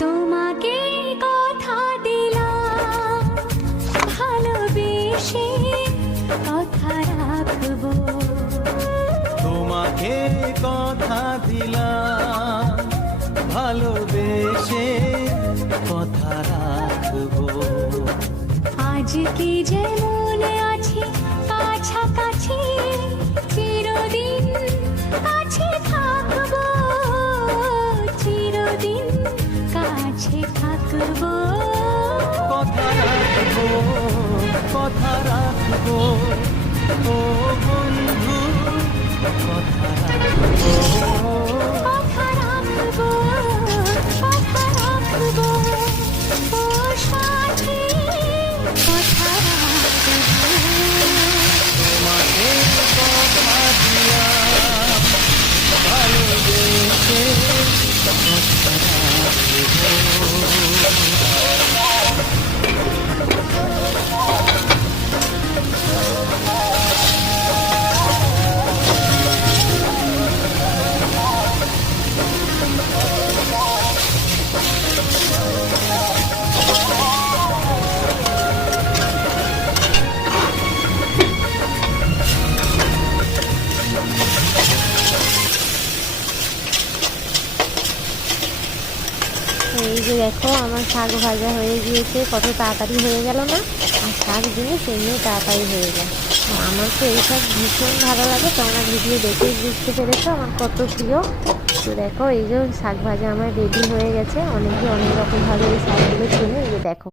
তোমাকে কথা দিলাম, ভালোবেসে কথা রাখবো। তোমাকে কথা দিলাম, ভালোবেসে কথা রাখবো। আজ কি যেমন আছি কাছাকাছি, চিরদিন কাছে থাকবো, চিরদিন কাছে থাকবো। কথা রাখবো, কথা রাখবো, ও বন্ধু কথা রাখবো। কথা রাখবো, কথা রাখবো, ও সাথী কথা রাখবো। তোমাকে কথা দিলাম, ভালোবেসে কথা রাখবো। এই যে দেখো আমার শাক ভাজা হয়ে গিয়েছে, কত তাড়াতাড়ি হয়ে গেল না? আর শাক জিনিস এমনি তাড়াতাড়ি হয়ে যায়। আমার তো এই শাক ভীষণ ভালো লাগে, তোমরা ভিডিও দেখেই বুঝতে পেরেছো আমার কত প্রিয়। তো দেখো এই যে শাক ভাজা আমার রেডি হয়ে গেছে। অনেকে অনেক রকমভাবে এই শাকগুলো চেনে, এই যে দেখো।